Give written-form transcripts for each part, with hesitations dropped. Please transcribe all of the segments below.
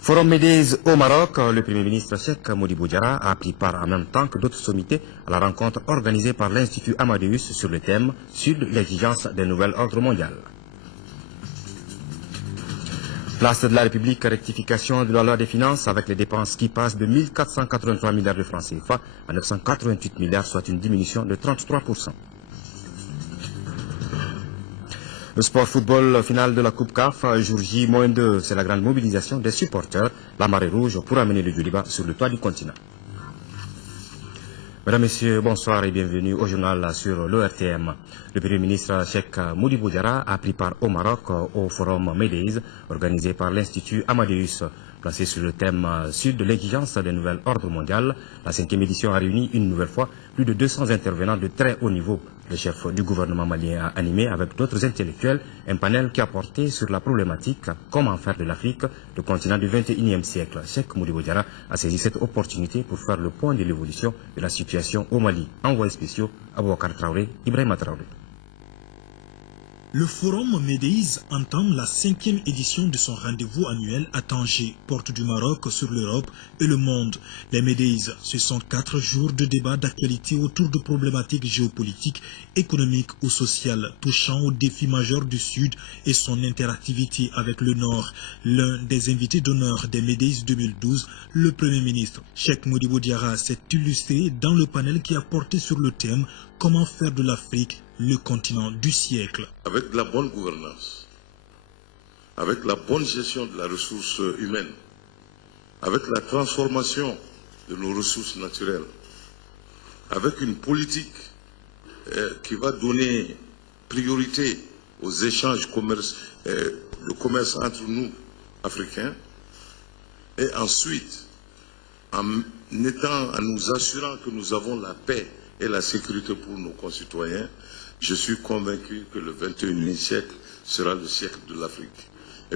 Forum Médèse au Maroc, le Premier ministre Cheikh Modibo Diarra a pris part en même temps que d'autres sommités à la rencontre organisée par l'Institut Amadeus sur le thème « Sud, l'exigence d'un nouvel ordre mondial ». Place de la République, rectification de la loi des finances avec les dépenses qui passent de 1483 milliards de francs CFA à 988 milliards, soit une diminution de 33%. Le sport football final de la Coupe CAF, jour J-2, c'est la grande mobilisation des supporters, la marée rouge pour amener le Djoliba sur le toit du continent. Mesdames, Messieurs, bonsoir et bienvenue au journal sur l'ORTM. Le Premier ministre Cheikh Modibo Diarra a pris part au Maroc au forum Médèse organisé par l'Institut Amadeus. Placé sur le thème Sud de l'exigence d'un nouvel ordre mondial, la 5e édition a réuni une nouvelle fois plus de 200 intervenants de très haut niveau. Le chef du gouvernement malien a animé avec d'autres intellectuels un panel qui a porté sur la problématique comment faire de l'Afrique le continent du 21e siècle. Cheikh Modibo Diarra a saisi cette opportunité pour faire le point de l'évolution de la situation au Mali. Envoyés spéciaux, Abouakar Traoré, Ibrahima Traoré. Le Forum Médèse entame la 5e édition de son rendez-vous annuel à Tanger, porte du Maroc sur l'Europe et le monde. Les Médèse, ce sont 4 jours de débat d'actualité autour de problématiques géopolitiques, économiques ou sociales, touchant aux défis majeurs du Sud et son interactivité avec le Nord. L'un des invités d'honneur des Médèse 2012, le Premier ministre Cheikh Modibo Diarra, s'est illustré dans le panel qui a porté sur le thème « Comment faire de l'Afrique le continent du siècle ». Avec la bonne gouvernance, avec la bonne gestion de la ressource humaine, avec la transformation de nos ressources naturelles, avec une politique qui va donner priorité aux échanges de commerce entre nous, Africains, et ensuite en nous assurant que nous avons la paix et la sécurité pour nos concitoyens, je suis convaincu que le 21e siècle sera le siècle de l'Afrique.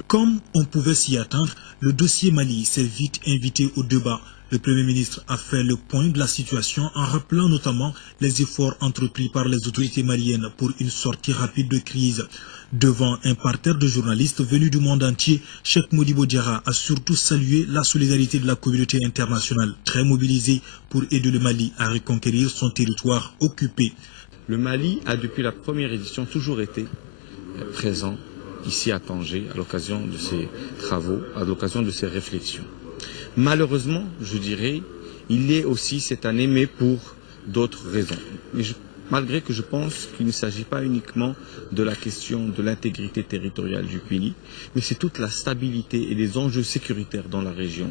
Comme on pouvait s'y attendre, le dossier Mali s'est vite invité au débat. Le Premier ministre a fait le point de la situation en rappelant notamment les efforts entrepris par les autorités maliennes pour une sortie rapide de crise. Devant un parterre de journalistes venus du monde entier, Cheikh Modibo Diarra a surtout salué la solidarité de la communauté internationale, très mobilisée pour aider le Mali à reconquérir son territoire occupé. Le Mali a depuis la première édition toujours été présent ici à Tanger à l'occasion de ses travaux, à l'occasion de ses réflexions. Malheureusement, je dirais, il est aussi cette année, mais pour d'autres raisons. Malgré que je pense qu'il ne s'agit pas uniquement de la question de l'intégrité territoriale du pays, mais c'est toute la stabilité et les enjeux sécuritaires dans la région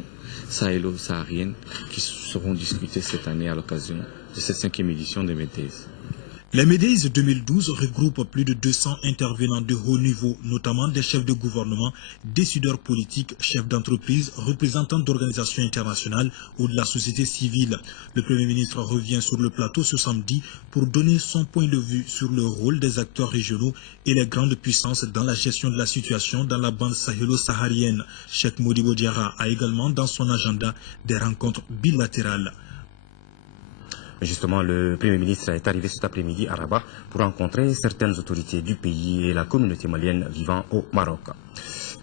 sahélo-saharienne qui seront discutés cette année à l'occasion de cette 5e édition des Médèse. Les Médèse 2012 regroupent plus de 200 intervenants de haut niveau, notamment des chefs de gouvernement, décideurs politiques, chefs d'entreprise, représentants d'organisations internationales ou de la société civile. Le Premier ministre revient sur le plateau ce samedi pour donner son point de vue sur le rôle des acteurs régionaux et les grandes puissances dans la gestion de la situation dans la bande sahélo-saharienne. Cheikh Modibo Diarra a également dans son agenda des rencontres bilatérales. Justement, le Premier ministre est arrivé cet après-midi à Rabat pour rencontrer certaines autorités du pays et la communauté malienne vivant au Maroc.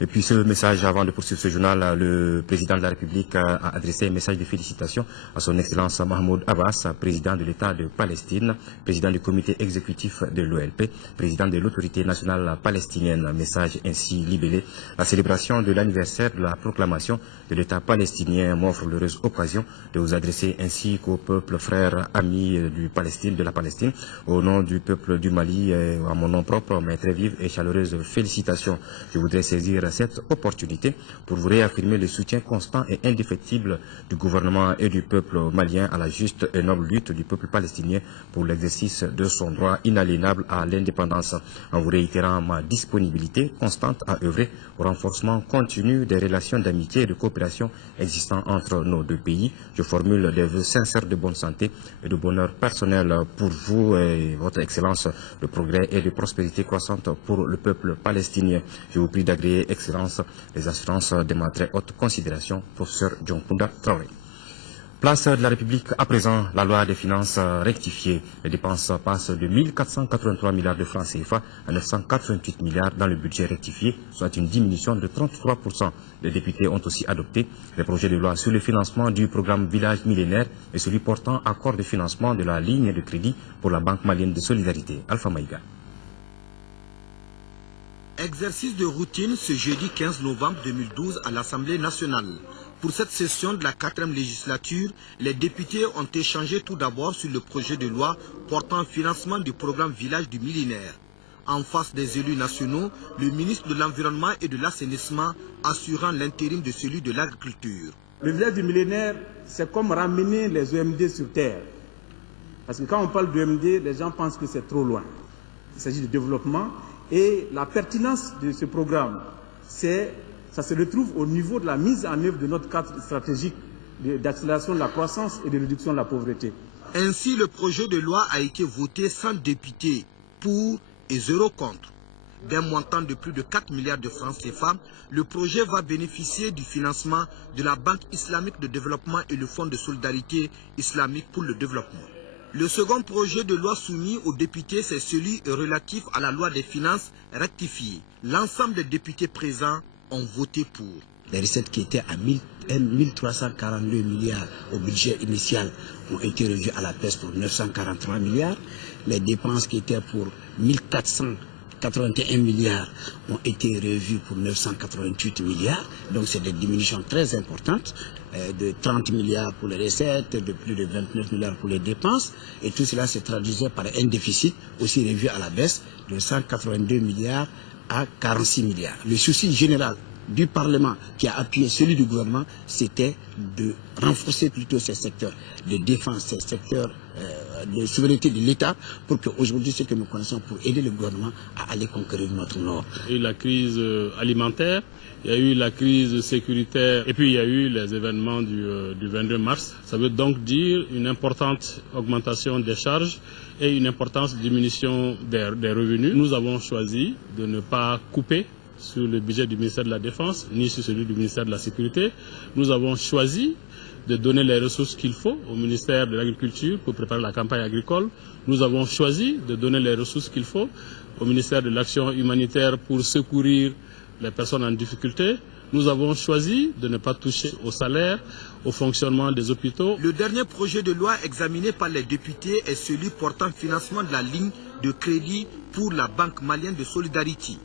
Et puis ce message, avant de poursuivre ce journal, le président de la République a adressé un message de félicitations à son Excellence Mahmoud Abbas, président de l'État de Palestine, président du comité exécutif de l'OLP, président de l'autorité nationale palestinienne. Message ainsi libellé. La célébration de l'anniversaire de la proclamation de l'État palestinien m'offre l'heureuse occasion de vous adresser ainsi qu'au peuple frère ami de la Palestine, au nom du peuple du Mali, à mon nom propre, mes très vives et chaleureuses félicitations. Je voudrais saisir cette opportunité pour vous réaffirmer le soutien constant et indéfectible du gouvernement et du peuple malien à la juste et noble lutte du peuple palestinien pour l'exercice de son droit inaliénable à l'indépendance, en vous réitérant ma disponibilité constante à œuvrer au renforcement continu des relations d'amitié et de coopération existant entre nos deux pays. Je formule des vœux sincères de bonne santé et de bonheur personnel pour vous et votre Excellence, de progrès et de prospérité croissante pour le peuple palestinien. Je vous prie d'agréer, Excellence, les assurances de ma très haute considération, professeur Djonkunda Traoré. Place de la République à présent, la loi des finances rectifiée. Les dépenses passent de 1483 milliards de francs CFA à 988 milliards dans le budget rectifié, soit une diminution de 33%. Les députés ont aussi adopté les projets de loi sur le financement du programme Village millénaire et celui portant accord de financement de la ligne de crédit pour la Banque malienne de solidarité, Alpha Maïga. Exercice de routine ce jeudi 15 novembre 2012 à l'Assemblée nationale. Pour cette session de la 4e législature, les députés ont échangé tout d'abord sur le projet de loi portant financement du programme Village du millénaire. En face des élus nationaux, le ministre de l'Environnement et de l'Assainissement assurant l'intérim de celui de l'Agriculture. Le Village du millénaire, c'est comme ramener les OMD sur terre. Parce que quand on parle d'OMD, les gens pensent que c'est trop loin. Il s'agit de développement et la pertinence de ce programme, ça se retrouve au niveau de la mise en œuvre de notre cadre stratégique d'accélération de la croissance et de réduction de la pauvreté. Ainsi, le projet de loi a été voté sans députés pour et 0 contre. D'un montant de plus de 4 milliards de francs CFA, le projet va bénéficier du financement de la Banque islamique de développement et le Fonds de solidarité islamique pour le développement. Le second projet de loi soumis aux députés, c'est celui relatif à la loi des finances rectifiée. L'ensemble des députés présents ont voté pour. Les recettes qui étaient à 1342 milliards au budget initial ont été revues à la baisse pour 943 milliards. Les dépenses qui étaient pour 1481 milliards ont été revues pour 988 milliards. Donc c'est des diminutions très importantes, de 30 milliards pour les recettes, de plus de 29 milliards pour les dépenses. Et tout cela se traduisait par un déficit aussi revu à la baisse de 182 milliards à 46 milliards. Le souci général du Parlement qui a appuyé celui du gouvernement, c'était de renforcer plutôt ces secteurs de défense, ces secteurs de souveraineté de l'État, pour qu'aujourd'hui, ce que nous connaissons, pour aider le gouvernement à aller conquérir notre nord. Il y a eu la crise alimentaire, il y a eu la crise sécuritaire, et puis il y a eu les événements du 22 mars. Ça veut donc dire une importante augmentation des charges et une importante diminution des revenus. Nous avons choisi de ne pas couper sur le budget du ministère de la Défense, ni sur celui du ministère de la Sécurité. Nous avons choisi de donner les ressources qu'il faut au ministère de l'Agriculture pour préparer la campagne agricole. Nous avons choisi de donner les ressources qu'il faut au ministère de l'Action humanitaire pour secourir les personnes en difficulté. Nous avons choisi de ne pas toucher au salaire, au fonctionnement des hôpitaux. Le dernier projet de loi examiné par les députés est celui portant financement de la ligne de crédit pour la Banque malienne de solidarité.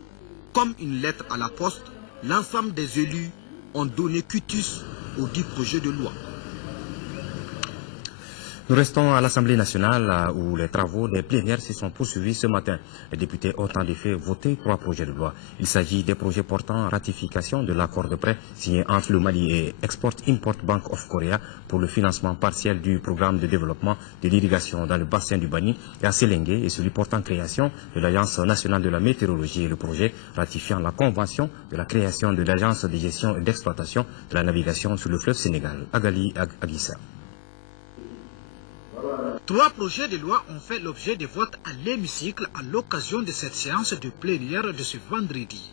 Comme une lettre à la poste, l'ensemble des élus ont donné quitus au dit projet de loi. Nous restons à l'Assemblée nationale où les travaux des plénières se sont poursuivis ce matin. Les députés ont en effet voté 3 projets de loi. Il s'agit des projets portant ratification de l'accord de prêt signé entre le Mali et Export-Import Bank of Korea pour le financement partiel du programme de développement de l'irrigation dans le bassin du Bani et à Selengue, et celui portant création de l'Agence nationale de la météorologie et le projet ratifiant la convention de la création de l'Agence de gestion et d'exploitation de la navigation sur le fleuve Sénégal, Agali Aguissa. 3 projets de loi ont fait l'objet de votes à l'hémicycle à l'occasion de cette séance de plénière de ce vendredi.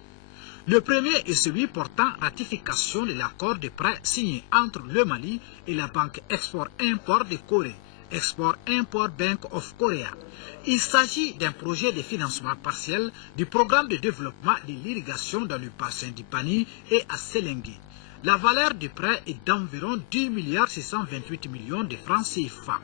Le premier est celui portant ratification de l'accord de prêt signé entre le Mali et la Banque Export-Import de Corée, Export-Import Bank of Korea. Il s'agit d'un projet de financement partiel du programme de développement de l'irrigation dans le bassin du Bani et à Selengue. La valeur du prêt est d'environ 2,628 milliards de francs CFA.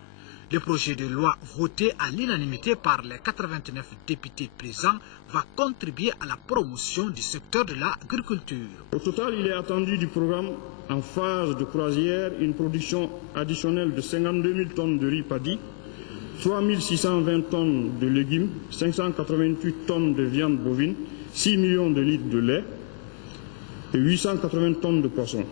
Le projet de loi voté à l'unanimité par les 89 députés présents va contribuer à la promotion du secteur de l'agriculture. Au total, il est attendu du programme en phase de croisière une production additionnelle de 52 000 tonnes de riz paddy, 3 620 tonnes de légumes, 588 tonnes de viande bovine, 6 millions de litres de lait et 880 tonnes de poissons.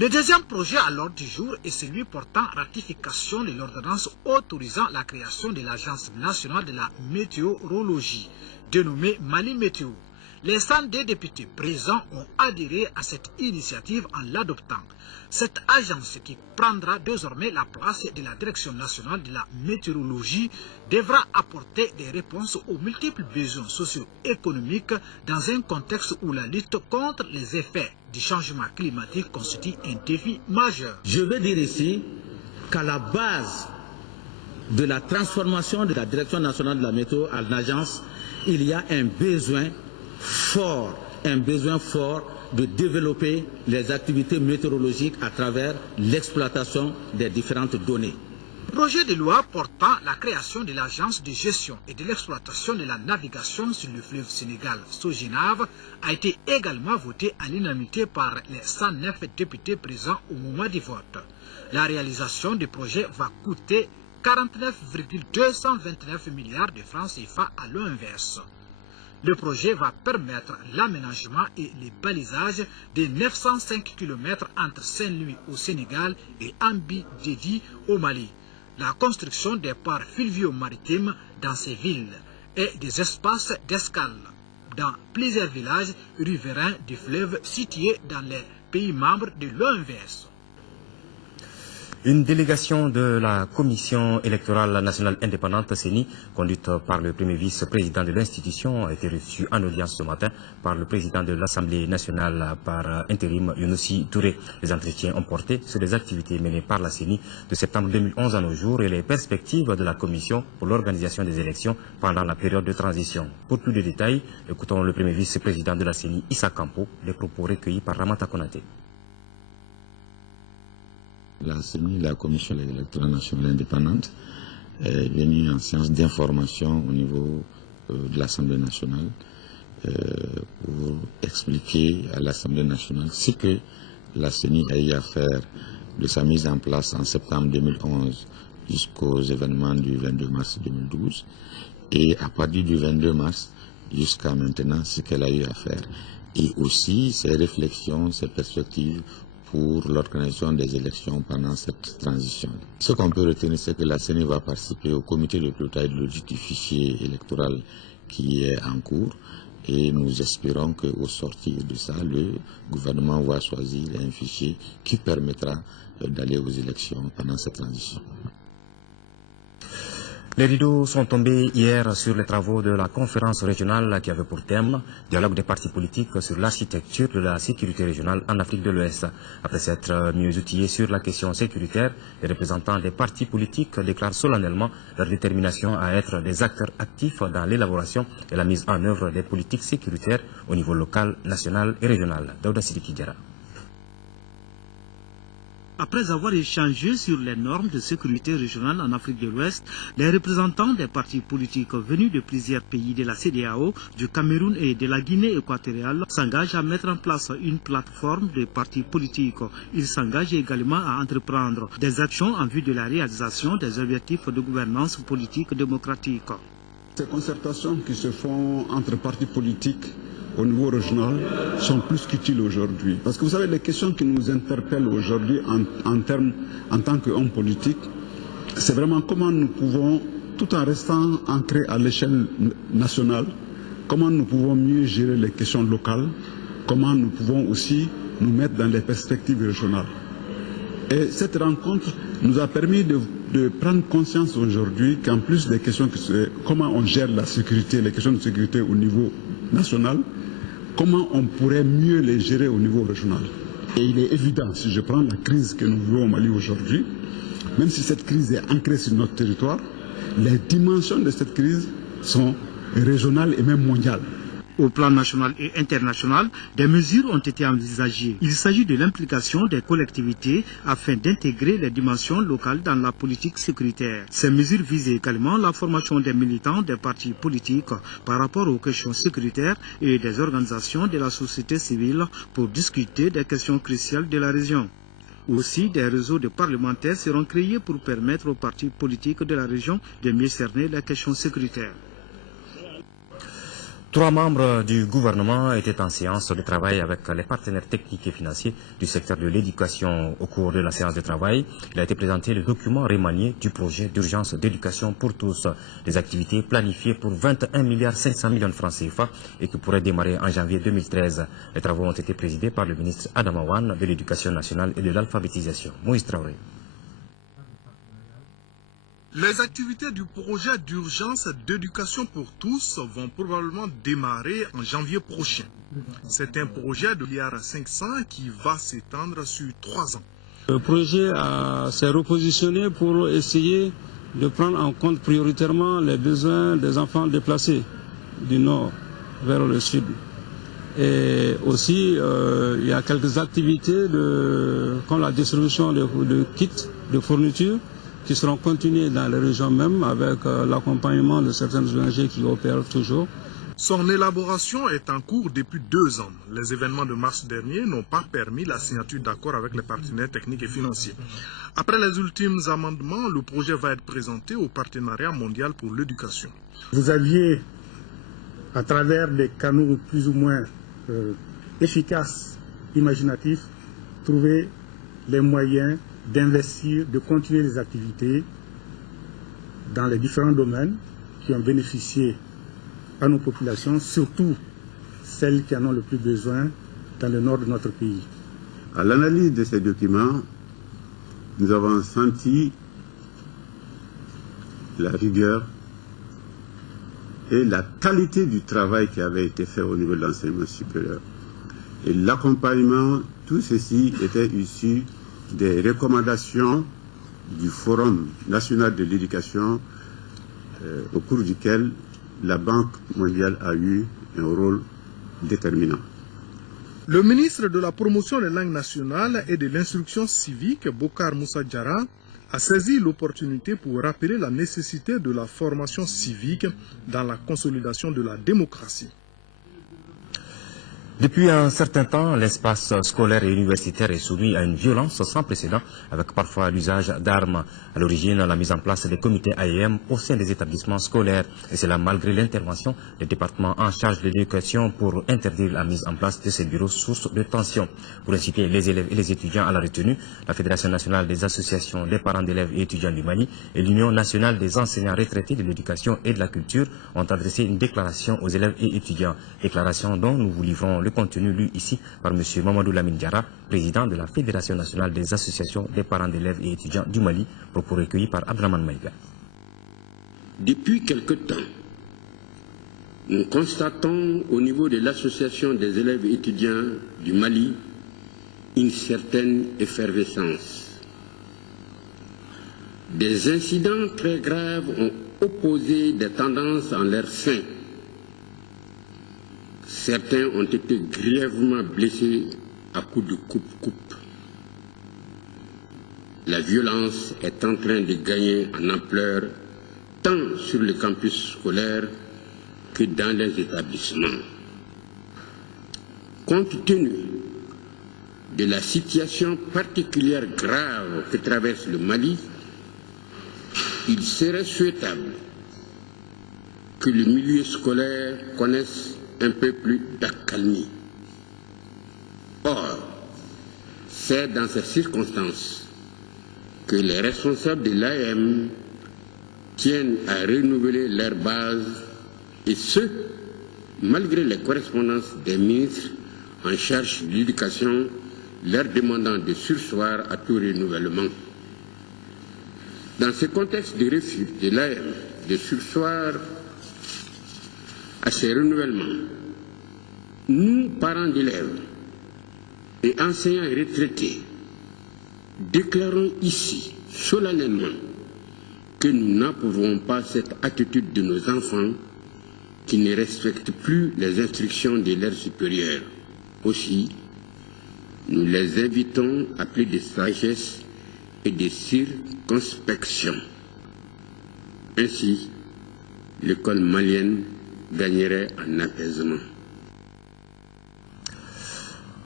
Le deuxième projet à l'ordre du jour est celui portant ratification de l'ordonnance autorisant la création de l'Agence nationale de la météorologie, dénommée Mali Météo. Les 102 députés présents ont adhéré à cette initiative en l'adoptant. Cette agence, qui prendra désormais la place de la Direction nationale de la météorologie, devra apporter des réponses aux multiples besoins socio-économiques dans un contexte où la lutte contre les effets du changement climatique constitue un défi majeur. Je veux dire ici qu'à la base de la transformation de la Direction nationale de la météo en agence, il y a un besoin fort de développer les activités météorologiques à travers l'exploitation des différentes données. Le projet de loi portant la création de l'Agence de gestion et de l'exploitation de la navigation sur le fleuve Sénégal, SOGINAV, a été également voté à l'unanimité par les 109 députés présents au moment du vote. La réalisation du projet va coûter 49,229 milliards de francs CFA à l'OMVS. Le projet va permettre l'aménagement et le balisage de 905 km entre Saint-Louis au Sénégal et Ambi-Dedi au Mali, la construction des ports fluviaux-maritimes dans ces villes et des espaces d'escale dans plusieurs villages riverains du fleuve situés dans les pays membres de l'OMVS. Une délégation de la Commission électorale nationale indépendante CENI, conduite par le premier vice-président de l'institution, a été reçue en audience ce matin par le président de l'Assemblée nationale par intérim, Younousi Touré. Les entretiens ont porté sur les activités menées par la CENI de septembre 2011 à nos jours et les perspectives de la Commission pour l'organisation des élections pendant la période de transition. Pour plus de détails, écoutons le premier vice-président de la CENI, Issa Campo, les propos recueillis par Ramata Konaté. La CENI, la Commission électorale nationale indépendante, est venue en séance d'information au niveau de l'Assemblée nationale pour expliquer à l'Assemblée nationale ce que la CENI a eu à faire de sa mise en place en septembre 2011 jusqu'aux événements du 22 mars 2012 et à partir du 22 mars jusqu'à maintenant ce qu'elle a eu à faire et aussi ses réflexions, ses perspectives pour l'organisation des élections pendant cette transition. Ce qu'on peut retenir, c'est que la CENI va participer au comité de pilotage de l'audit du fichier électoral qui est en cours et nous espérons qu'au sortir de ça, le gouvernement va choisir un fichier qui permettra d'aller aux élections pendant cette transition. Les rideaux sont tombés hier sur les travaux de la conférence régionale qui avait pour thème « Dialogue des partis politiques sur l'architecture de la sécurité régionale en Afrique de l'Ouest ». Après s'être mieux outillés sur la question sécuritaire, les représentants des partis politiques déclarent solennellement leur détermination à être des acteurs actifs dans l'élaboration et la mise en œuvre des politiques sécuritaires au niveau local, national et régional. Daouda Sidiki Diarra. Après avoir échangé sur les normes de sécurité régionale en Afrique de l'Ouest, les représentants des partis politiques venus de plusieurs pays de la CEDEAO, du Cameroun et de la Guinée équatoriale s'engagent à mettre en place une plateforme de partis politiques. Ils s'engagent également à entreprendre des actions en vue de la réalisation des objectifs de gouvernance politique démocratique. Ces concertations qui se font entre partis politiques au niveau régional sont plus qu'utiles aujourd'hui. Parce que vous savez, les questions qui nous interpellent aujourd'hui en tant qu'hommes politiques, c'est vraiment comment nous pouvons, tout en restant ancrés à l'échelle nationale, comment nous pouvons mieux gérer les questions locales, comment nous pouvons aussi nous mettre dans les perspectives régionales. Et cette rencontre nous a permis de prendre conscience aujourd'hui qu'en plus des questions, comment on gère la sécurité, les questions de sécurité au niveau national, comment on pourrait mieux les gérer au niveau régional. Et il est évident, si je prends la crise que nous vivons au Mali aujourd'hui, même si cette crise est ancrée sur notre territoire, les dimensions de cette crise sont régionales et même mondiales. Au plan national et international, des mesures ont été envisagées. Il s'agit de l'implication des collectivités afin d'intégrer les dimensions locales dans la politique sécuritaire. Ces mesures visent également la formation des militants des partis politiques par rapport aux questions sécuritaires et des organisations de la société civile pour discuter des questions cruciales de la région. Aussi, des réseaux de parlementaires seront créés pour permettre aux partis politiques de la région de mieux cerner les questions sécuritaires. 3 membres du gouvernement étaient en séance de travail avec les partenaires techniques et financiers du secteur de l'éducation. Au cours de la séance de travail, il a été présenté le document remanié du projet d'urgence d'éducation pour tous. Des activités planifiées pour 21,5 milliards de francs CFA et qui pourraient démarrer en janvier 2013. Les travaux ont été présidés par le ministre Adama Wane de l'Éducation nationale et de l'alphabétisation. Moïse Traoré. Les activités du projet d'urgence d'éducation pour tous vont probablement démarrer en janvier prochain. C'est un projet de 1,5 milliard qui va s'étendre sur 3 ans. Le projet s'est repositionné pour essayer de prendre en compte prioritairement les besoins des enfants déplacés du nord vers le sud. Et aussi, il y a quelques activités comme la distribution de kits, de fournitures, qui seront continuées dans les régions même avec l'accompagnement de certaines ONG qui opèrent toujours. Son élaboration est en cours depuis 2 ans. Les événements de mars dernier n'ont pas permis la signature d'accords avec les partenaires techniques et financiers. Après les ultimes amendements, le projet va être présenté au Partenariat mondial pour l'éducation. Vous aviez, à travers des canaux plus ou moins efficaces, imaginatifs, trouvé les moyens d'investir, de continuer les activités dans les différents domaines qui ont bénéficié à nos populations, surtout celles qui en ont le plus besoin dans le nord de notre pays. À l'analyse de ces documents, nous avons senti la rigueur et la qualité du travail qui avait été fait au niveau de l'enseignement supérieur. Et l'accompagnement, tout ceci était issu des recommandations du Forum national de l'éducation au cours duquel la Banque mondiale a eu un rôle déterminant. Le ministre de la Promotion des langues nationales et de l'instruction civique, Bokar Moussa Diarra, a saisi l'opportunité pour rappeler la nécessité de la formation civique dans la consolidation de la démocratie. Depuis un certain temps, l'espace scolaire et universitaire est soumis à une violence sans précédent, avec parfois l'usage d'armes. À l'origine, la mise en place des comités AEM au sein des établissements scolaires. Et cela malgré l'intervention des départements en charge de l'éducation pour interdire la mise en place de ces bureaux sources de tension. Pour inciter les élèves et les étudiants à la retenue, la Fédération nationale des associations des parents d'élèves et étudiants du Mali et l'Union nationale des enseignants retraités de l'éducation et de la culture ont adressé une déclaration aux élèves et étudiants. Déclaration dont nous vous livrons le contenu lu ici par M. Mamadou Lamine Diarra, président de la Fédération nationale des associations des parents d'élèves et étudiants du Mali, propos recueillis par Abdraman Maïga. Depuis quelque temps, nous constatons au niveau de l'association des élèves et étudiants du Mali une certaine effervescence. Des incidents très graves ont opposé des tendances en leur sein. Certains ont été grièvement blessés à coups de coupe-coupe. La violence est en train de gagner en ampleur tant sur le campus scolaire que dans les établissements. Compte tenu de la situation particulière grave que traverse le Mali, il serait souhaitable que le milieu scolaire connaisse un peu plus d'accalmie. Or, c'est dans ces circonstances que les responsables de l'AEM tiennent à renouveler leur base, et ce, malgré les correspondances des ministres en charge de l'éducation leur demandant de surseoir à tout renouvellement. Dans ce contexte de refus de l'AEM de surseoir à ces renouvellements, nous, parents d'élèves et enseignants retraités, déclarons ici solennellement que nous n'approuvons pas cette attitude de nos enfants qui ne respectent plus les instructions de leurs supérieurs. Aussi, nous les invitons à plus de sagesse et de circonspection. Ainsi, l'école malienne gagnerait en apaisement.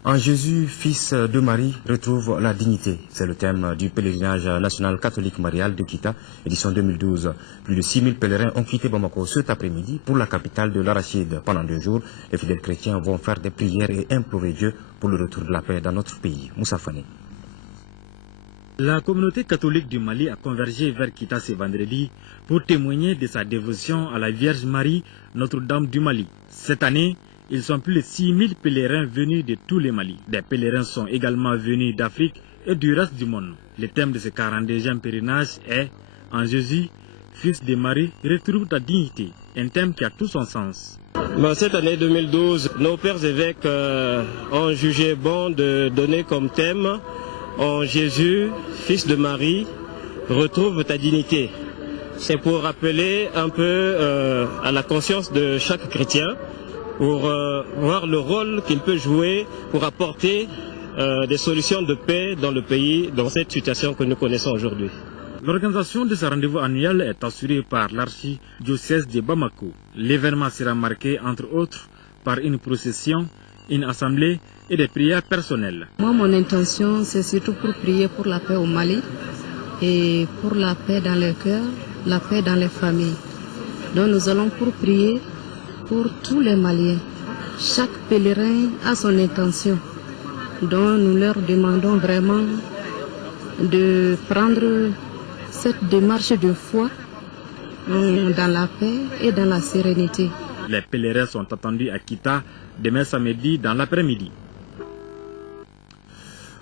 En Jésus, fils de Marie, retrouve la dignité. C'est le thème du pèlerinage national catholique marial de Kita, édition 2012. Plus de 6000 pèlerins ont quitté Bamako cet après-midi pour la capitale de l'Arachide. Pendant 2 jours, les fidèles chrétiens vont faire des prières et implorer Dieu pour le retour de la paix dans notre pays. Moussa Fane. La communauté catholique du Mali a convergé vers Kita ce vendredi pour témoigner de sa dévotion à la Vierge Marie, Notre-Dame du Mali. Cette année, ils sont plus de 6000 pèlerins venus de tous les Mali. Des pèlerins sont également venus d'Afrique et du reste du monde. Le thème de ce 42e pèlerinage est « En Jésus, fils de Marie, retrouve ta dignité », un thème qui a tout son sens. Cette année 2012, nos pères évêques ont jugé bon de donner comme thème en Jésus, fils de Marie, retrouve ta dignité. C'est pour rappeler un peu à la conscience de chaque chrétien, pour voir le rôle qu'il peut jouer pour apporter des solutions de paix dans le pays, dans cette situation que nous connaissons aujourd'hui. L'organisation de ce rendez-vous annuel est assurée par l'archidiocèse de Bamako. L'événement sera marqué, entre autres, par une procession, une assemblée et des prières personnelles. Moi, mon intention, c'est surtout pour prier pour la paix au Mali et pour la paix dans les cœurs, la paix dans les familles. Donc nous allons prier pour tous les Maliens. Chaque pèlerin a son intention. Donc nous leur demandons vraiment de prendre cette démarche de foi dans la paix et dans la sérénité. Les pèlerins sont attendus à Kita demain samedi dans l'après-midi.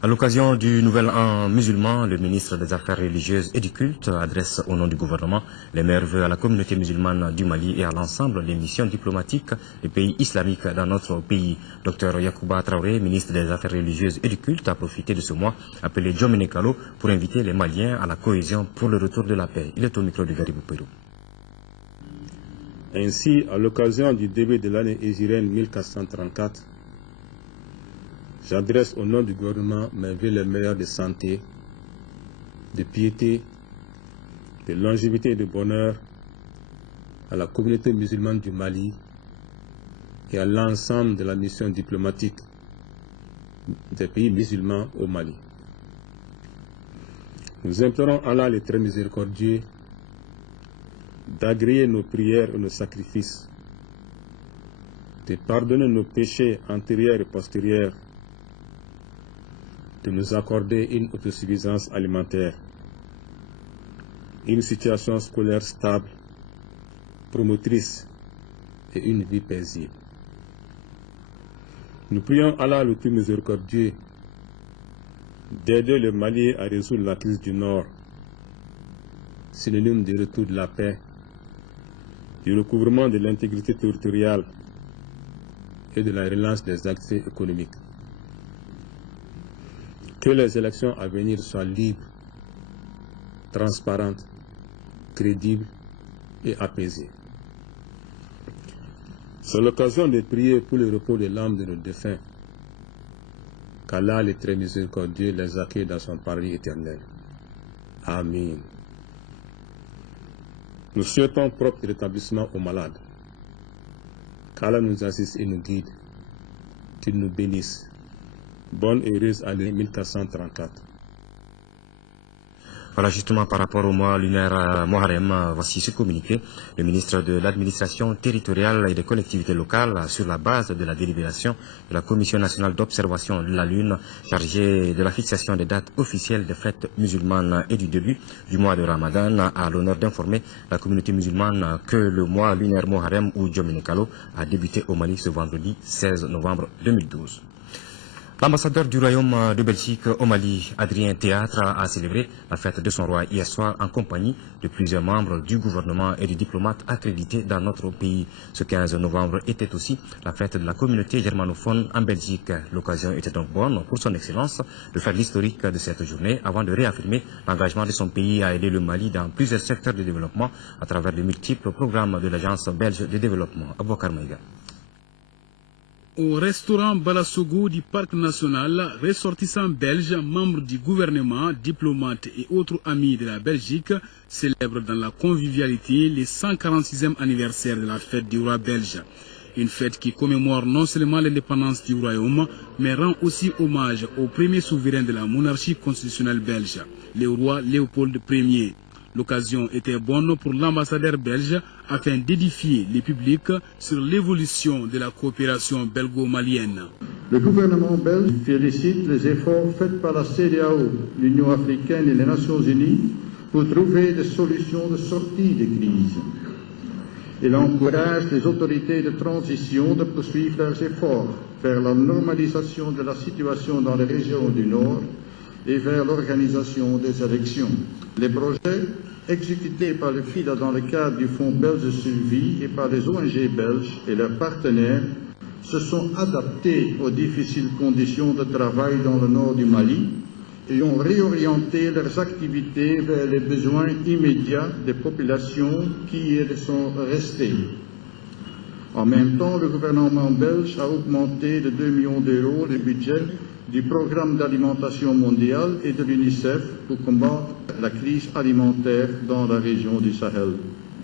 À l'occasion du Nouvel An musulman, le ministre des Affaires religieuses et du culte adresse au nom du gouvernement les meilleurs vœux à la communauté musulmane du Mali et à l'ensemble des missions diplomatiques des pays islamiques dans notre pays. Dr Yacouba Traoré, ministre des Affaires religieuses et du culte, a profité de ce mois appelé Djomene Kalo pour inviter les Maliens à la cohésion pour le retour de la paix. Il est au micro de Garibou Pérou. Ainsi, à l'occasion du début de l'année hégirienne 1434, j'adresse au nom du gouvernement mes vœux les meilleurs de santé, de piété, de longévité et de bonheur à la communauté musulmane du Mali et à l'ensemble de la mission diplomatique des pays musulmans au Mali. Nous implorons Allah le très miséricordieux d'agréer nos prières et nos sacrifices, de pardonner nos péchés antérieurs et postérieurs, de nous accorder une autosuffisance alimentaire, une situation scolaire stable, promotrice et une vie paisible. Nous prions Allah le plus miséricordieux d'aider le Mali à résoudre la crise du Nord, synonyme du retour de la paix, du recouvrement de l'intégrité territoriale et de la relance des activités économiques. Que les élections à venir soient libres, transparentes, crédibles et apaisées. C'est l'occasion de prier pour le repos de l'âme de nos défunts, qu'Allah, le très miséricordieux, les accueille dans son paradis éternel. Amen. Nous souhaitons propre rétablissement aux malades. Qu'Allah nous assiste et nous guide, qu'il nous bénisse. Bonne et heureuse année 1434. Voilà, justement par rapport au mois lunaire Muharrem, voici ce communiqué. Le ministre de l'administration territoriale et des collectivités locales, sur la base de la délibération de la Commission nationale d'observation de la Lune, chargée de la fixation des dates officielles des fêtes musulmanes et du début du mois de Ramadan, a l'honneur d'informer la communauté musulmane que le mois lunaire Muharrem ou Djomene Kalo a débuté au Mali ce vendredi 16 novembre 2012. L'ambassadeur du Royaume de Belgique au Mali, Adrien Théâtre, a célébré la fête de son roi hier soir en compagnie de plusieurs membres du gouvernement et de diplomates accrédités dans notre pays. Ce 15 novembre était aussi la fête de la communauté germanophone en Belgique. L'occasion était donc bonne pour son Excellence de faire l'historique de cette journée avant de réaffirmer l'engagement de son pays à aider le Mali dans plusieurs secteurs de développement à travers de multiples programmes de l'Agence belge de développement. Abouakar Maïga. Au restaurant Balasogo du Parc national, ressortissants belges, membres du gouvernement, diplomates et autres amis de la Belgique célèbrent dans la convivialité le 146e anniversaire de la fête du roi belge. Une fête qui commémore non seulement l'indépendance du royaume, mais rend aussi hommage au premier souverain de la monarchie constitutionnelle belge, le roi Léopold Ier. L'occasion était bonne pour l'ambassadeur belge afin d'édifier les publics sur l'évolution de la coopération belgo-malienne. Le gouvernement belge félicite les efforts faits par la CEDEAO, l'Union africaine et les Nations unies pour trouver des solutions de sortie des crises. Il encourage les autorités de transition de poursuivre leurs efforts vers la normalisation de la situation dans les régions du Nord et vers l'organisation des élections. Les projets exécutés par le FIDA dans le cadre du Fonds belge de survie et par les ONG belges et leurs partenaires se sont adaptés aux difficiles conditions de travail dans le nord du Mali et ont réorienté leurs activités vers les besoins immédiats des populations qui y sont restées. En même temps, le gouvernement belge a augmenté de 2 millions d'euros le budget du programme d'alimentation mondiale et de l'UNICEF pour combattre la crise alimentaire dans la région du Sahel.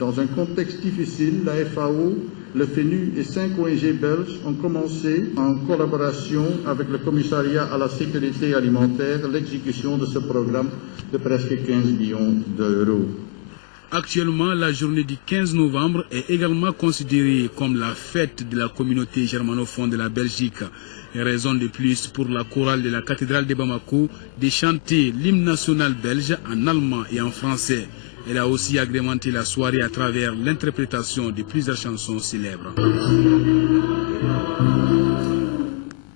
Dans un contexte difficile, la FAO, le FNU et 5 ONG belges ont commencé, en collaboration avec le commissariat à la sécurité alimentaire, l'exécution de ce programme de presque 15 millions d'euros. Actuellement, la journée du 15 novembre est également considérée comme la fête de la communauté germanophone de la Belgique. Raison de plus pour la chorale de la cathédrale de Bamako de chanter l'hymne national belge en allemand et en français. Elle a aussi agrémenté la soirée à travers l'interprétation de plusieurs chansons célèbres.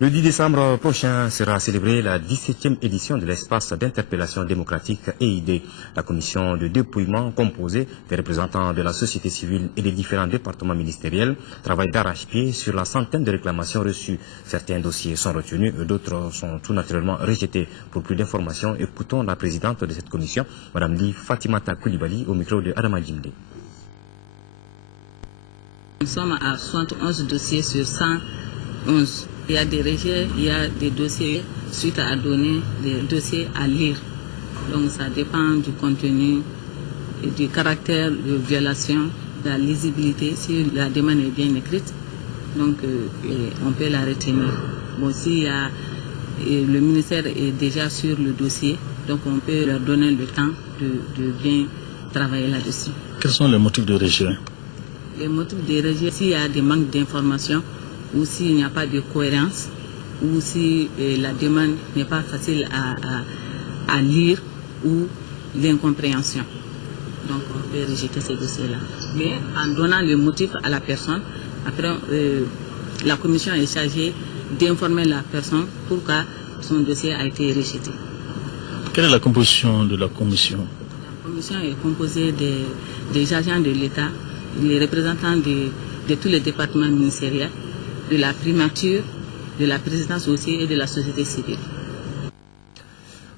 Le 10 décembre prochain sera célébrée la 17e édition de l'espace d'interpellation démocratique EID. La commission de dépouillement composée des représentants de la société civile et des différents départements ministériels travaille d'arrache-pied sur la centaine de réclamations reçues. Certains dossiers sont retenus, d'autres sont tout naturellement rejetés. Pour plus d'informations, écoutons la présidente de cette commission, Mme Li Fatimata Koulibaly, au micro de Adama Djimde. Nous sommes à 71 dossiers sur 111. Il y a des rejets, il y a des dossiers suite à donner, des dossiers à lire. Donc ça dépend du contenu et du caractère de violation, de la lisibilité. Si la demande est bien écrite, donc on peut la retenir. Bon, si le ministère est déjà sur le dossier, donc on peut leur donner le temps de bien travailler là-dessus. Quels sont les motifs de rejet? Les motifs de rejet, s'il y a des manques d'informations, ou s'il n'y a pas de cohérence, ou si la demande n'est pas facile à lire, ou l'incompréhension. Donc on peut rejeter ces dossiers-là. Mais en donnant le motif à la personne, après la commission est chargée d'informer la personne pourquoi son dossier a été rejeté. Quelle est la composition de la commission? La commission est composée des agents de l'État, les représentants de tous les départements ministériels, de la primature, de la présidence aussi et de la société civile.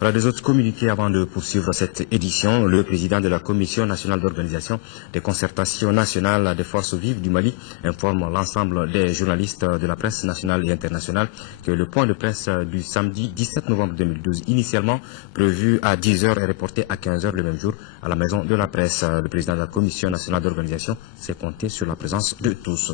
Voilà des autres communiqués avant de poursuivre cette édition. Le président de la Commission nationale d'organisation des concertations nationales des forces vives du Mali informe l'ensemble des journalistes de la presse nationale et internationale que le point de presse du samedi 17 novembre 2012, initialement prévu à 10h, est reporté à 15h le même jour à la maison de la presse. Le président de la Commission nationale d'organisation s'est compté sur la présence de tous.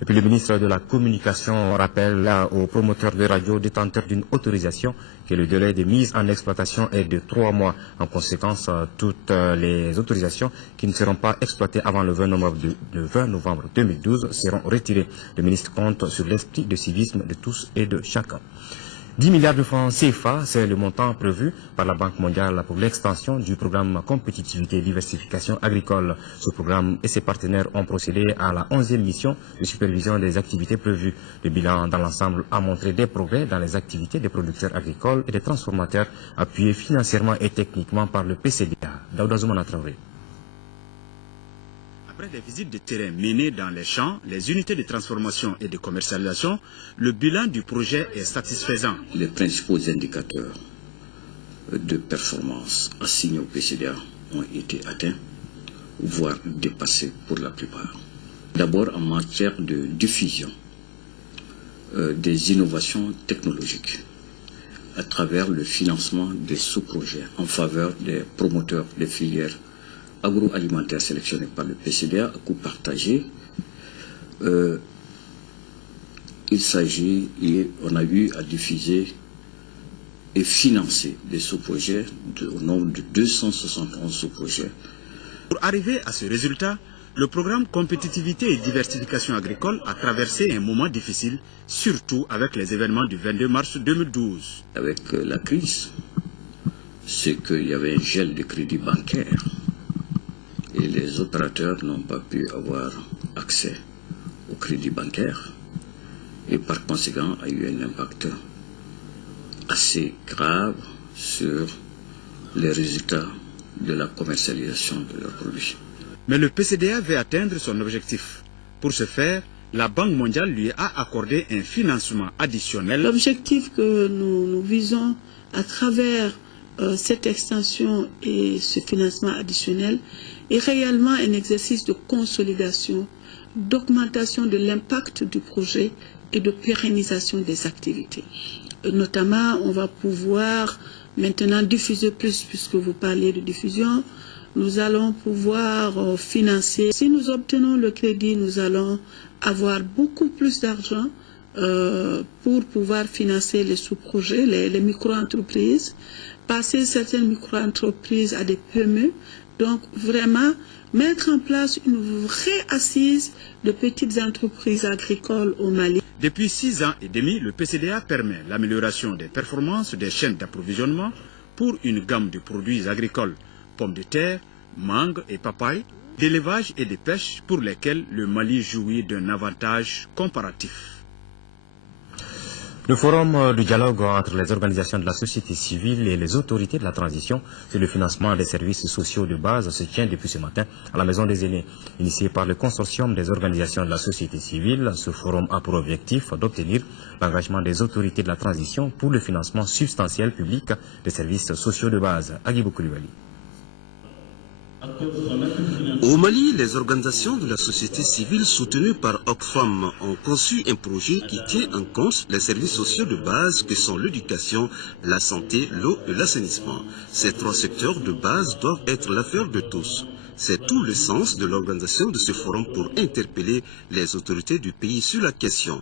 Et puis le ministre de la Communication rappelle aux promoteurs de radio détenteurs d'une autorisation que le délai de mise en exploitation est de 3 mois. En conséquence, toutes les autorisations qui ne seront pas exploitées avant le 20 novembre 2012 seront retirées. Le ministre compte sur l'esprit de civisme de tous et de chacun. 10 milliards de francs CFA, c'est le montant prévu par la Banque mondiale pour l'extension du programme Compétitivité et Diversification agricole. Ce programme et ses partenaires ont procédé à la 11e mission de supervision des activités prévues. Le bilan dans l'ensemble a montré des progrès dans les activités des producteurs agricoles et des transformateurs, appuyés financièrement et techniquement par le PCDA. Daouda Zoumana Traoré. Après les visites de terrain menées dans les champs, les unités de transformation et de commercialisation, le bilan du projet est satisfaisant. Les principaux indicateurs de performance assignés au PCDA ont été atteints, voire dépassés pour la plupart. D'abord en matière de diffusion des innovations technologiques à travers le financement des sous-projets en faveur des promoteurs des filières agroalimentaire sélectionné par le PCDA à coût partagé. Il s'agit, et on a eu à diffuser et financer des sous-projets au nombre de 271 sous-projets. Pour arriver à ce résultat, le programme Compétitivité et Diversification agricole a traversé un moment difficile, surtout avec les événements du 22 mars 2012. Avec la crise, c'est qu'il y avait un gel de crédit bancaire. Et les opérateurs n'ont pas pu avoir accès au crédit bancaire et par conséquent a eu un impact assez grave sur les résultats de la commercialisation de leurs produits. Mais le PCDA veut atteindre son objectif. Pour ce faire, la Banque mondiale lui a accordé un financement additionnel. L'objectif que nous visons à travers cette extension et ce financement additionnel est réellement un exercice de consolidation, d'augmentation de l'impact du projet et de pérennisation des activités. Notamment, on va pouvoir maintenant diffuser plus, puisque vous parlez de diffusion. Nous allons pouvoir financer. Si nous obtenons le crédit, nous allons avoir beaucoup plus d'argent pour pouvoir financer les sous-projets, les micro-entreprises, passer certaines micro-entreprises à des PME. Donc, vraiment, mettre en place une vraie assise de petites entreprises agricoles au Mali. Depuis 6 ans et demi, le PCDA permet l'amélioration des performances des chaînes d'approvisionnement pour une gamme de produits agricoles, pommes de terre, mangue et papaye, d'élevage et de pêche pour lesquels le Mali jouit d'un avantage comparatif. Le forum du dialogue entre les organisations de la société civile et les autorités de la transition sur le financement des services sociaux de base se tient depuis ce matin à la Maison des Aînés. Initié par le consortium des organisations de la société civile, ce forum a pour objectif d'obtenir l'engagement des autorités de la transition pour le financement substantiel public des services sociaux de base. Agibou Koulibaly. Au Mali, les organisations de la société civile soutenues par Oxfam ont conçu un projet qui tient en compte les services sociaux de base que sont l'éducation, la santé, l'eau et l'assainissement. Ces 3 secteurs de base doivent être l'affaire de tous. C'est tout le sens de l'organisation de ce forum pour interpeller les autorités du pays sur la question.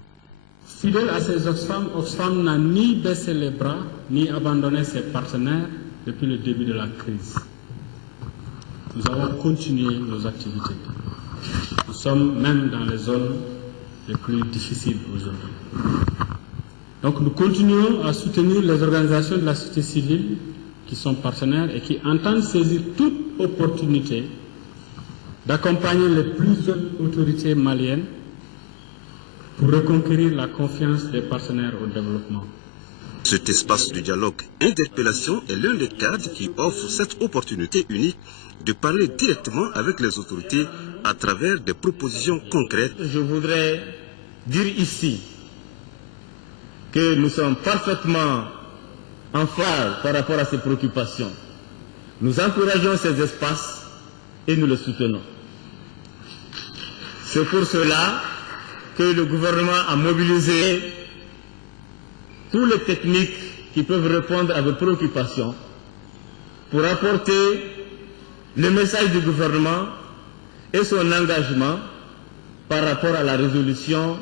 Fidèle à ces Oxfam n'a ni baissé les bras, ni abandonné ses partenaires depuis le début de la crise. Nous avons continué nos activités. Nous sommes même dans les zones les plus difficiles aujourd'hui. Donc nous continuons à soutenir les organisations de la société civile qui sont partenaires et qui entendent saisir toute opportunité d'accompagner les plus hautes autorités maliennes pour reconquérir la confiance des partenaires au développement. Cet espace de dialogue interpellation est l'un des cadres qui offre cette opportunité unique de parler directement avec les autorités à travers des propositions concrètes. Je voudrais dire ici que nous sommes parfaitement en phase par rapport à ces préoccupations. Nous encourageons ces espaces et nous les soutenons. C'est pour cela que le gouvernement a mobilisé toutes les techniques qui peuvent répondre à vos préoccupations pour apporter le message du gouvernement et son engagement par rapport à la résolution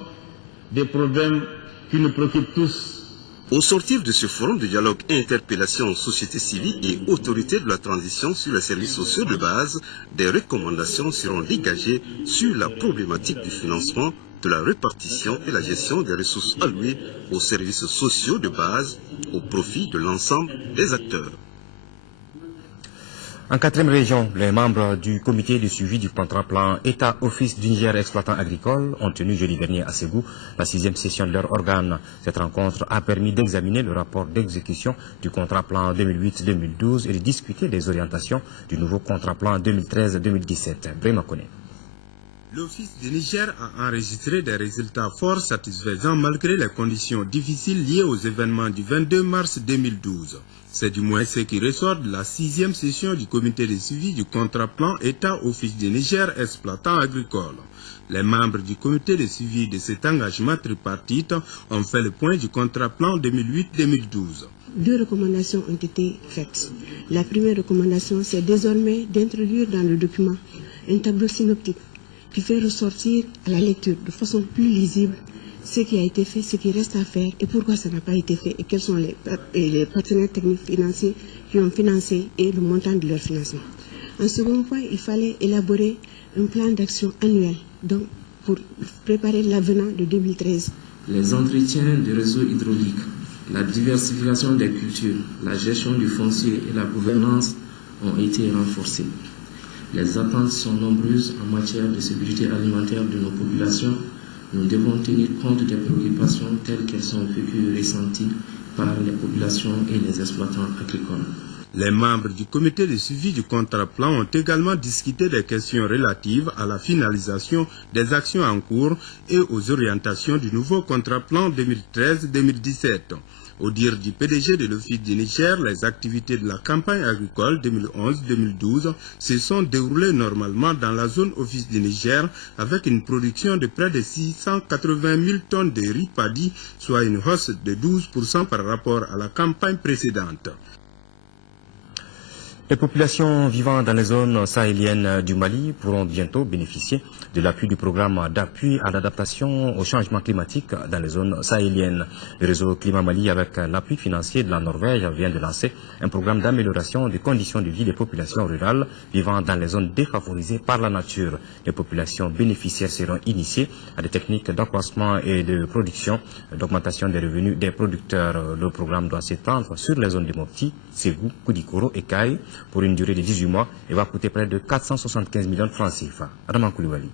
des problèmes qui nous préoccupent tous. Au sortir de ce forum de dialogue interpellation société civile et autorités de la transition sur les services sociaux de base, des recommandations seront dégagées sur la problématique du financement, de la répartition et la gestion des ressources allouées aux services sociaux de base au profit de l'ensemble des acteurs. En 4e région, les membres du comité de suivi du contrat plan État-Office du Niger exploitant agricole ont tenu jeudi dernier à Ségou la 6e session de leur organe. Cette rencontre a permis d'examiner le rapport d'exécution du contrat plan 2008-2012 et de discuter des orientations du nouveau contrat plan 2013-2017. Brema Kone. L'Office du Niger a enregistré des résultats fort satisfaisants malgré les conditions difficiles liées aux événements du 22 mars 2012. C'est du moins ce qui ressort de la 6e session du comité de suivi du contrat plan État-Office du Niger exploitant agricole. Les membres du comité de suivi de cet engagement tripartite ont fait le point du contrat plan 2008-2012. 2 recommandations ont été faites. La première recommandation, c'est désormais d'introduire dans le document un tableau synoptique qui fait ressortir à la lecture de façon plus lisible ce qui a été fait, ce qui reste à faire et pourquoi ça n'a pas été fait et quels sont les partenaires techniques financiers qui ont financé et le montant de leur financement. En second point, il fallait élaborer un plan d'action annuel donc pour préparer l'avenant de 2013. Les entretiens du réseau hydraulique, la diversification des cultures, la gestion du foncier et la gouvernance ont été renforcés. Les attentes sont nombreuses en matière de sécurité alimentaire de nos populations. Nous devons tenir compte des préoccupations telles qu'elles sont vécues et ressenties par les populations et les exploitants agricoles. Les membres du comité de suivi du contrat plan ont également discuté des questions relatives à la finalisation des actions en cours et aux orientations du nouveau contrat plan 2013-2017. Au dire du PDG de l'Office du Niger, les activités de la campagne agricole 2011-2012 se sont déroulées normalement dans la zone Office du Niger avec une production de près de 680 000 tonnes de riz paddy, soit une hausse de 12% par rapport à la campagne précédente. Les populations vivant dans les zones sahéliennes du Mali pourront bientôt bénéficier de l'appui du programme d'appui à l'adaptation au changement climatique dans les zones sahéliennes. Le réseau Climat Mali, avec l'appui financier de la Norvège, vient de lancer un programme d'amélioration des conditions de vie des populations rurales vivant dans les zones défavorisées par la nature. Les populations bénéficiaires seront initiées à des techniques d'accroissement et de production, d'augmentation des revenus des producteurs. Le programme doit s'étendre sur les zones de Mopti, Ségou, Koudikoro et Kaye pour une durée de 18 mois et va coûter près de 475 millions de francs CFA. Raman Koulibaly.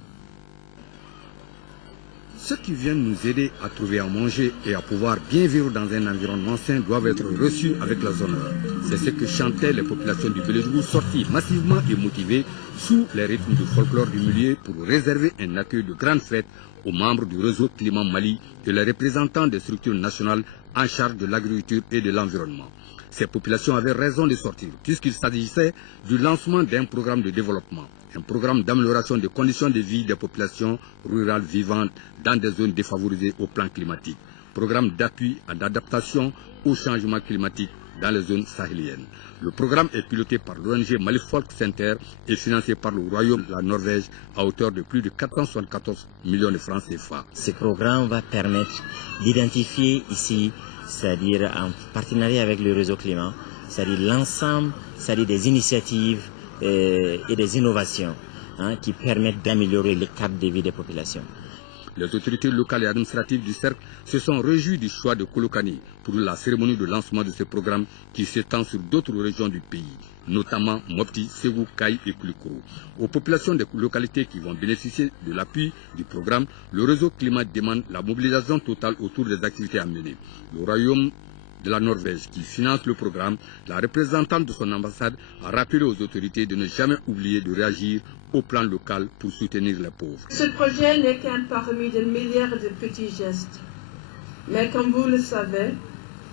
Ceux qui viennent nous aider à trouver à manger et à pouvoir bien vivre dans un environnement sain doivent être reçus avec la honneur. C'est ce que chantaient les populations du Bélédou, sorties massivement et motivées sous les rythmes du folklore du milieu pour réserver un accueil de grande fête aux membres du réseau Climat Mali et les représentants des structures nationales en charge de l'agriculture et de l'environnement. Ces populations avaient raison de sortir, puisqu'il s'agissait du lancement d'un programme de développement, un programme d'amélioration des conditions de vie des populations rurales vivantes dans des zones défavorisées au plan climatique, programme d'appui à l'adaptation au changement climatique dans les zones sahéliennes. Le programme est piloté par l'ONG Mali Folk Center et financé par le Royaume de la Norvège à hauteur de plus de 474 millions de francs CFA. Ce programme va permettre d'identifier ici, c'est-à-dire en partenariat avec le réseau climat, c'est-à-dire l'ensemble, c'est-à-dire des initiatives et des innovations qui permettent d'améliorer le cadre de vie des populations. Les autorités locales et administratives du cercle se sont réjouies du choix de Kolokani pour la cérémonie de lancement de ce programme qui s'étend sur d'autres régions du pays, notamment Mopti, Ségou, Kaye et Koulikoro. Aux populations des localités qui vont bénéficier de l'appui du programme, le réseau climat demande la mobilisation totale autour des activités à mener. Le Royaume de la Norvège qui finance le programme, la représentante de son ambassade a rappelé aux autorités de ne jamais oublier de réagir au plan local pour soutenir les pauvres. Ce projet n'est qu'un parmi des milliards de petits gestes. Mais comme vous le savez,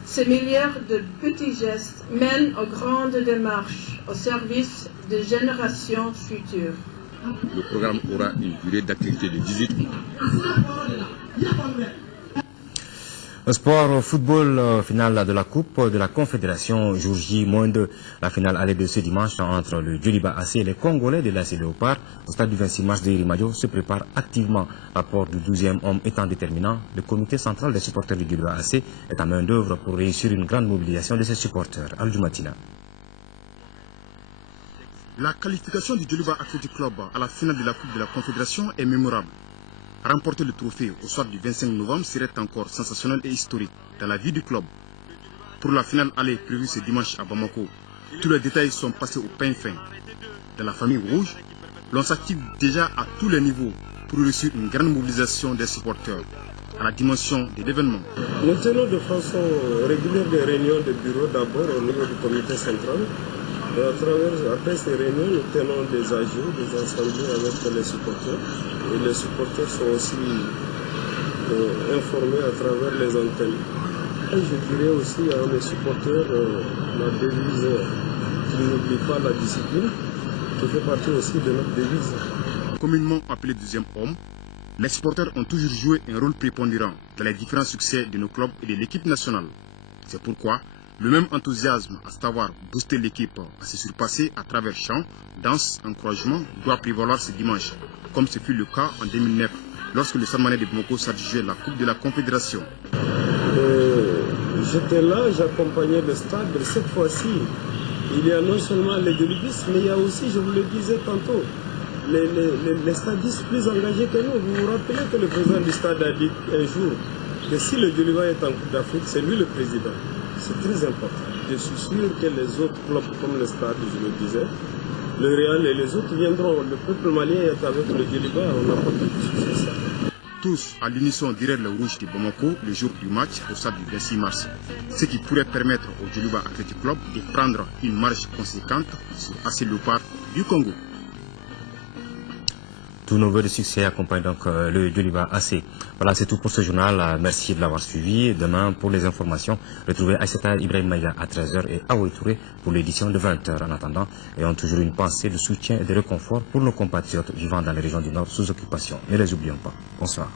ces milliards de petits gestes mènent aux grandes démarches au service des générations futures. Le programme aura une durée d'activité de 18 mois. Sport, football, finale de la Coupe de la Confédération, jour J-2. La finale allait de ce dimanche entre le Djoliba AC et les Congolais de l'AS Léopard. Au stade du 26 mars de Irimadio se prépare activement. L'apport du 12e homme étant déterminant, le comité central des supporters du Djoliba AC est à main d'œuvre pour réussir une grande mobilisation de ses supporters. Al Jumatina. La qualification du Djoliba Athletic Club à la finale de la Coupe de la Confédération est mémorable. Remporter le trophée au soir du 25 novembre serait encore sensationnel et historique dans la vie du club. Pour la finale aller prévue ce dimanche à Bamako, tous les détails sont passés au pain fin. Dans la famille rouge, l'on s'active déjà à tous les niveaux pour réussir une grande mobilisation des supporters à la dimension de l'événement. Nous tenons de façon régulière des réunions de bureau d'abord au niveau du comité central. Et après ces réunions, nous tenons des AG, des assemblées avec les supporters. Et les supporters sont aussi informés à travers les antennes. Et je dirais aussi à mes supporters la devise qui n'oublie pas la discipline, qui fait partie aussi de notre devise. Communément appelé deuxième homme, les supporters ont toujours joué un rôle prépondérant dans les différents succès de nos clubs et de l'équipe nationale. C'est pourquoi le même enthousiasme, à savoir booster l'équipe à se surpasser à travers chants, danse, encouragement, doit prévaloir ce dimanche, comme ce fut le cas en 2009, lorsque le Salmanais de Bamako s'adjugeait la Coupe de la Confédération. J'étais là, j'accompagnais le stade. Cette fois-ci, il y a non seulement les délibistes, mais il y a aussi, je vous le disais tantôt, les stadistes plus engagés que nous. Vous vous rappelez que le président du stade a dit un jour que si le Djoliba est en Coupe d'Afrique, c'est lui le président. C'est très important. Je suis sûr que les autres clubs comme le stade, je le disais, le Real et les autres viendront. Le peuple malien est avec le Djoliba, on n'a pas de soucis. Tous à l'unisson derrière le rouge de Bamako le jour du match au stade du 26 mars. Ce qui pourrait permettre au Djoliba Athletic Club de prendre une marge conséquente sur AC Léopard du Congo. Tous nos voeux de succès accompagnent donc le Djoliba AC. Voilà, c'est tout pour ce journal. Merci de l'avoir suivi. Demain, pour les informations, retrouvez Aïssata Ibrahim Maïga à 13h et Aoué Touré pour l'édition de 20h. En attendant, ayons toujours une pensée de soutien et de réconfort pour nos compatriotes vivant dans les régions du Nord sous occupation. Ne les oublions pas. Bonsoir.